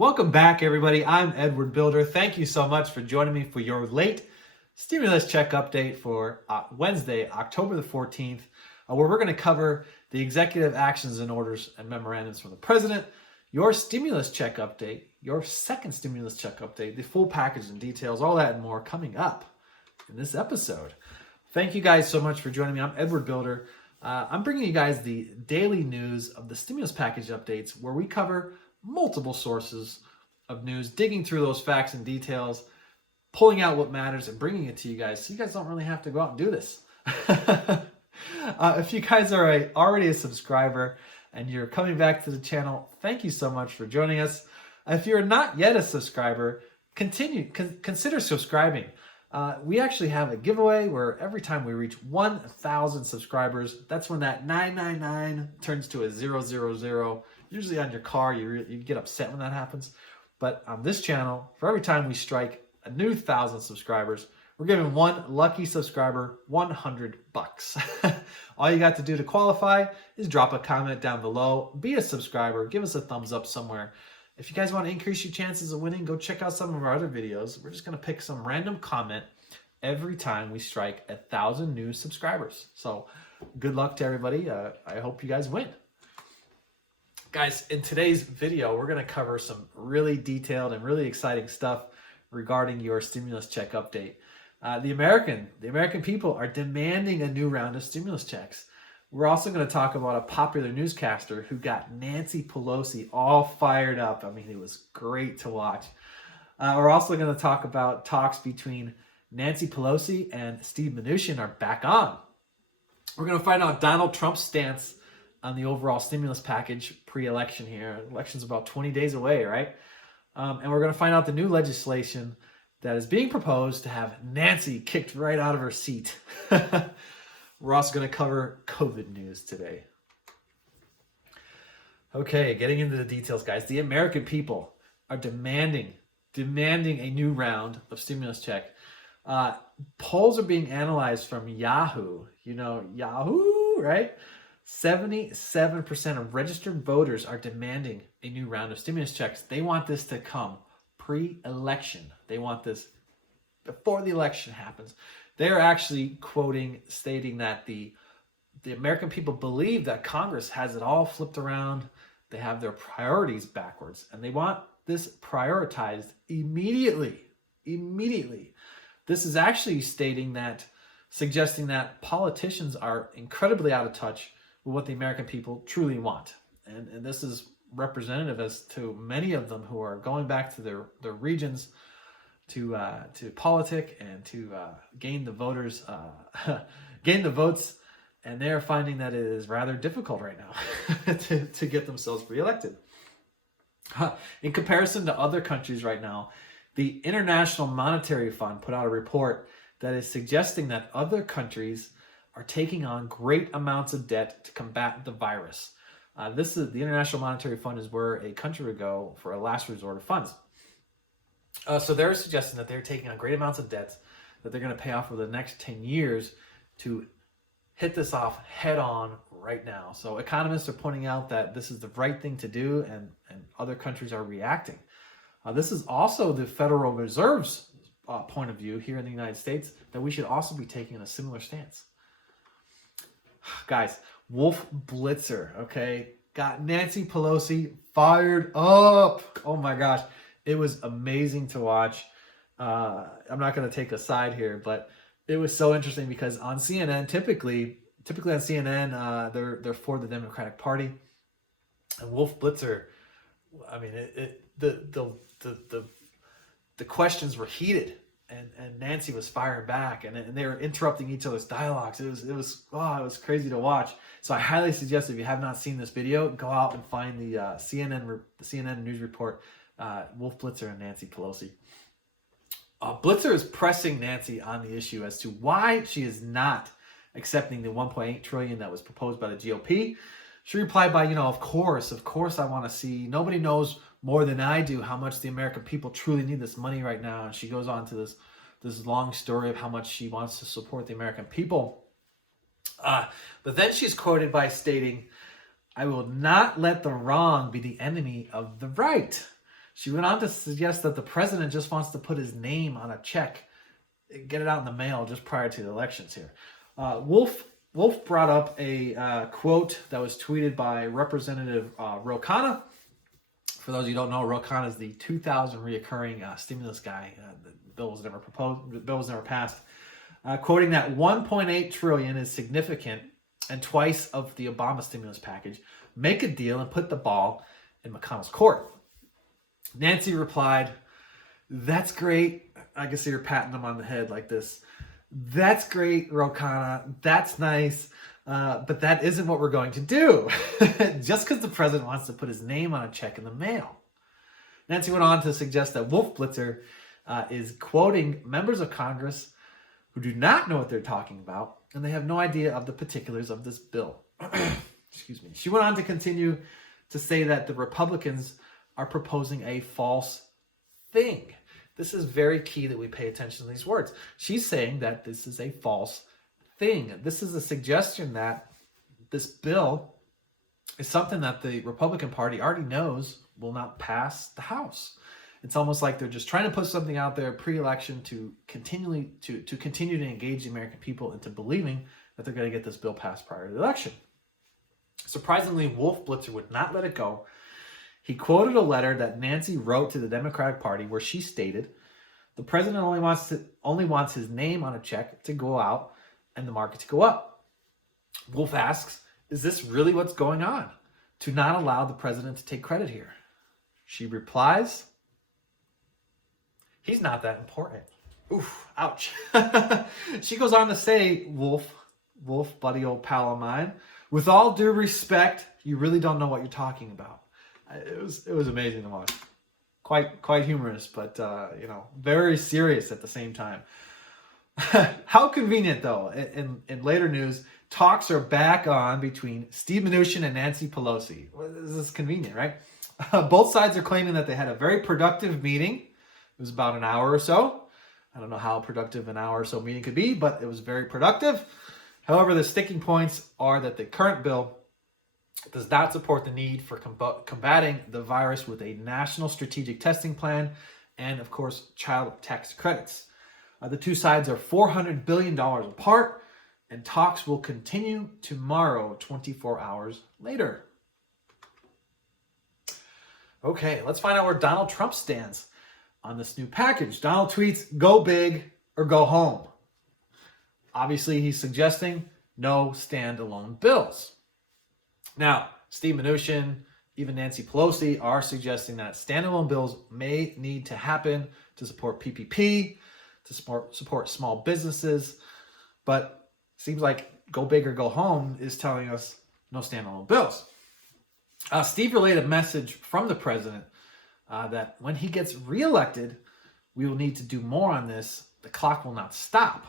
Welcome back, everybody. I'm Edward Builder. Thank you so much for joining me for your late stimulus check update for Wednesday, October the 14th, where we're going to cover the executive actions and orders and memorandums from the president, your stimulus check update, your second stimulus check update, the full package and details, all that and more coming up in this episode. Thank you guys so much for joining me. I'm Edward Builder. I'm bringing you guys the daily news of the stimulus package updates, where we cover multiple sources of news, digging through those facts and details, pulling out what matters and bringing it to you guys so you guys don't really have to go out and do this. If you guys are already a subscriber and you're coming back to the channel, thank you so much for joining us. If you're not yet a subscriber, consider subscribing. We actually have a giveaway where every time we reach 1,000 subscribers, that's when that 999 turns to a 000. Usually on your car, you get upset when that happens. But on this channel, for every time we strike a new 1,000 subscribers, we're giving one lucky subscriber $100. All you got to do to qualify is drop a comment down below, be a subscriber, give us a thumbs up somewhere. If you guys want to increase your chances of winning, go check out some of our other videos. We're just going to pick some random comment every time we strike 1,000 new subscribers. So good luck to everybody. I hope you guys win. Guys, in today's video, we're going to cover some really detailed and really exciting stuff regarding your stimulus check update. The American people are demanding a new round of stimulus checks. We're also going to talk about a popular newscaster who got Nancy Pelosi all fired up. I mean, it was great to watch. We're also going to talk about talks between Nancy Pelosi and Steve Mnuchin are back on. We're going to find out Donald Trump's stance on the overall stimulus package pre-election here. Election's about 20 days away, right? And we're going to find out the new legislation that is being proposed to have Nancy kicked right out of her seat. We're also going to cover COVID news today. Okay, getting into the details, guys. The American people are demanding a new round of stimulus check. Polls are being analyzed from Yahoo. You know, Yahoo, right? 77% of registered voters are demanding a new round of stimulus checks. They want this to come pre-election. They want this before the election happens. They're actually stating that the American people believe that Congress has it all flipped around. They have their priorities backwards, and they want this prioritized immediately. This is actually suggesting that politicians are incredibly out of touch with what the American people truly want. And this is representative as to many of them who are going back to their regions to politic and to gain the votes, and they're finding that it is rather difficult right now to get themselves reelected. In comparison to other countries right now, the International Monetary Fund put out a report that is suggesting that other countries are taking on great amounts of debt to combat the virus. The International Monetary Fund is where a country would go for a last resort of funds. So they're suggesting that they're taking on great amounts of debts that they're going to pay off over the next 10 years to hit this off head on right now. So economists are pointing out that this is the right thing to do, and other countries are reacting. This is also the Federal Reserve's point of view here in the United States, that we should also be taking a similar stance. Guys, Wolf Blitzer, okay, got Nancy Pelosi fired up. Oh my gosh, it was amazing to watch. I'm not going to take a side here, but it was so interesting because on CNN, typically on CNN, they're for the Democratic Party, and Wolf Blitzer. I mean, the questions were heated, and Nancy was firing back, and they were interrupting each other's dialogues. It was crazy to watch. So I highly suggest, if you have not seen this video, go out and find the CNN news report, Wolf Blitzer and Nancy Pelosi. Blitzer is pressing Nancy on the issue as to why she is not accepting the $1.8 trillion that was proposed by the GOP. She replied by, of course I want to see. Nobody knows more than I do how much the American people truly need this money right now. And she goes on to this long story of how much she wants to support the American people. But then she's quoted by stating, "I will not let the wrong be the enemy of the right." She went on to suggest that the president just wants to put his name on a check, get it out in the mail just prior to the elections here. Wolf brought up a quote that was tweeted by Representative Ro Khanna. For those of you who don't know, Ro Khanna is the 2000 reoccurring stimulus guy. The bill was never proposed. The bill was never passed. Quoting that 1.8 trillion is significant and twice of the Obama stimulus package. Make a deal and put the ball in McConnell's court. Nancy replied, "That's great." I can see her patting him on the head like this. "That's great, Ro Khanna. That's nice. But that isn't what we're going to do." Just because the president wants to put his name on a check in the mail. Nancy went on to suggest that Wolf Blitzer is quoting members of Congress who do not know what they're talking about, and they have no idea of the particulars of this bill. Excuse me. She went on to continue to say that the Republicans are proposing a false thing. This is very key that we pay attention to these words. She's saying that this is a false thing. This is a suggestion that this bill is something that the Republican Party already knows will not pass the House. It's almost like they're just trying to put something out there pre-election to continue to engage the American people into believing that they're going to get this bill passed prior to the election. Surprisingly, Wolf Blitzer would not let it go. He quoted a letter that Nancy wrote to the Democratic Party where she stated, "The president only wants his name on a check to go out and the market to go up." Wolf asks, "Is this really what's going on? To not allow the president to take credit here?" She replies, "He's not that important." Oof, ouch. She goes on to say, Wolf, buddy old pal of mine, "With all due respect, you really don't know what you're talking about." It was amazing to watch. Quite humorous, but very serious at the same time. How convenient, though. In later news, talks are back on between Steve Mnuchin and Nancy Pelosi. Well, this is convenient, right? Both sides are claiming that they had a very productive meeting. It was about an hour or so. I don't know how productive an hour or so meeting could be, but it was very productive. However, the sticking points are that the current bill does not support the need for combating the virus with a national strategic testing plan and, of course, child tax credits. The two sides are $400 billion apart, and talks will continue tomorrow, 24 hours later. Okay, let's find out where Donald Trump stands on this new package. Donald tweets, "Go big or go home." Obviously, he's suggesting no standalone bills. Now, Steve Mnuchin, even Nancy Pelosi are suggesting that standalone bills may need to happen to support PPP, to support small businesses, but seems like go big or go home is telling us no standalone bills. Steve relayed a message from the president that when he gets reelected, we will need to do more on this. The clock will not stop.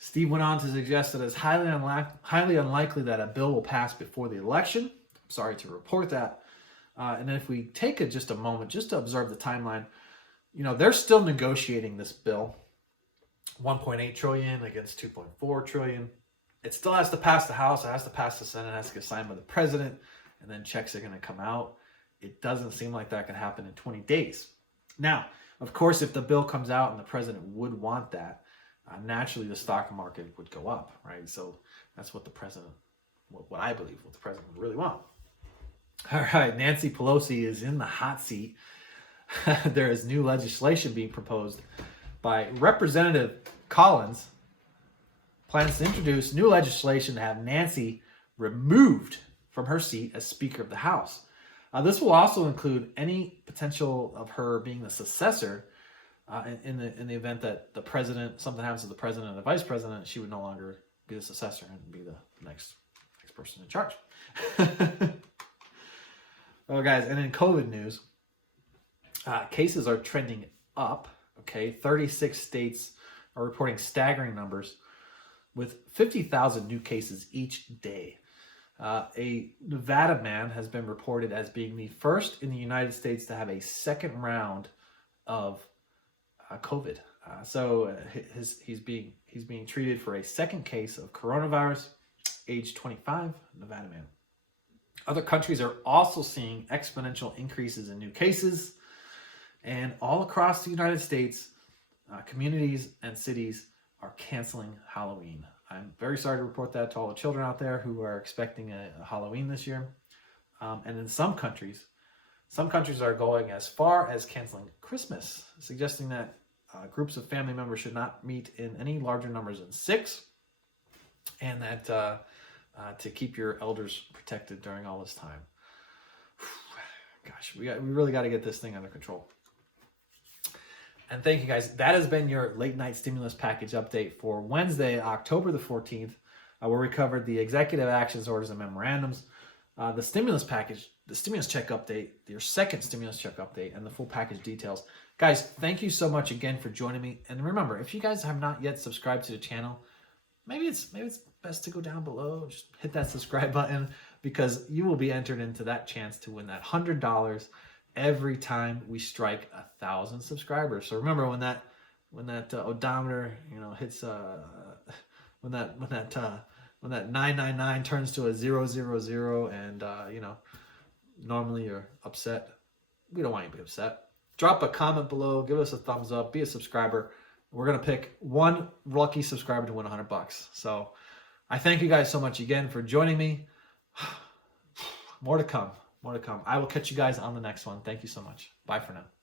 Steve went on to suggest that it's highly unlikely that a bill will pass before the election. I'm sorry to report that. And if we take just a moment just to observe the timeline, they're still negotiating this bill. 1.8 trillion against 2.4 trillion. It still has to pass the House. It has to pass the Senate. It has to get signed by the president. And then checks are going to come out. It doesn't seem like that can happen in 20 days. Now, of course, if the bill comes out and the president would want that, naturally the stock market would go up, right? So that's what what I believe what the president would really want. All right, Nancy Pelosi is in the hot seat. There is new legislation being proposed by Representative Collins. Plans to introduce new legislation to have Nancy removed from her seat as Speaker of the House. This will also include any potential of her being the successor in the event that something happens to the president and the vice president. She would no longer be the successor and be the next person in charge. Well, guys, and in COVID news, cases are trending up. Okay, 36 states are reporting staggering numbers with 50,000 new cases each day. A Nevada man has been reported as being the first in the United States to have a second round of COVID. He's being treated for a second case of coronavirus, age 25, Nevada man. Other countries are also seeing exponential increases in new cases. And all across the United States, communities and cities are canceling Halloween. I'm very sorry to report that to all the children out there who are expecting a Halloween this year. And in some countries are going as far as canceling Christmas, suggesting that groups of family members should not meet in any larger numbers than 6, and that to keep your elders protected during all this time. Gosh, we really got to get this thing under control. And thank you guys. That has been your late night stimulus package update for Wednesday, October the 14th, where we covered the executive actions, orders, and memorandums, the stimulus package, the stimulus check update, your second stimulus check update, and the full package details. Guys, thank you so much again for joining me. And remember, if you guys have not yet subscribed to the channel, maybe it's best to go down below, just hit that subscribe button, because you will be entered into that chance to win that $100 every time we strike 1,000 subscribers. So remember, when that odometer, hits when that 999 turns to a 000, and normally you're upset. We don't want you to be upset. Drop a comment below, give us a thumbs up, be a subscriber. We're gonna pick one lucky subscriber to win $100. So I thank you guys so much again for joining me. More to come. I will catch you guys on the next one. Thank you so much. Bye for now.